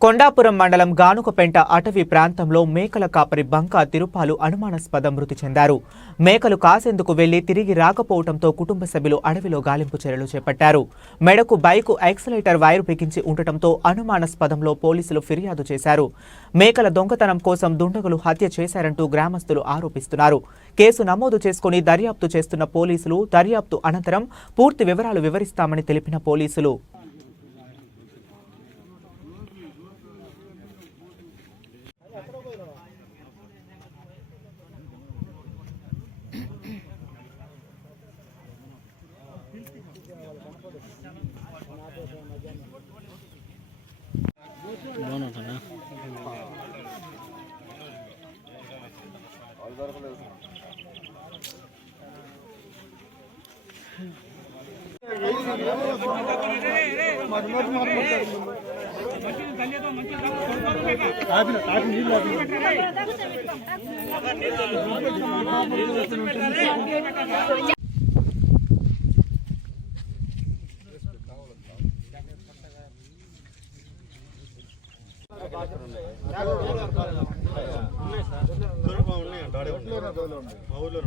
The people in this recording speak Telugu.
కొండాపురం మండలం గానుకపెంట అటవీ ప్రాంతంలో మేకల కాపరి బంక తిరుపాలు అనుమానాస్పద మృతి చెందారు. మేకలు కాసేందుకు వెళ్లి తిరిగి రాకపోవడంతో కుటుంబ సభ్యులు అడవిలో గాలింపు చర్యలు చేపట్టారు. మెడకు బైకు యాక్సిలేటర్ వైరు బిగించి ఉండటంతో అనుమానాస్పదంలో పోలీసులు ఫిర్యాదు చేశారు. మేకల దొంగతనం కోసం దుండగులు హత్య చేశారంటూ గ్రామస్తులు ఆరోపిస్తున్నారు. కేసు నమోదు చేసుకుని దర్యాప్తు చేస్తున్న పోలీసులు దర్యాప్తు అనంతరం పూర్తి వివరాలు వివరిస్తామని తెలిపిన పోలీసులు మా ఊర్లో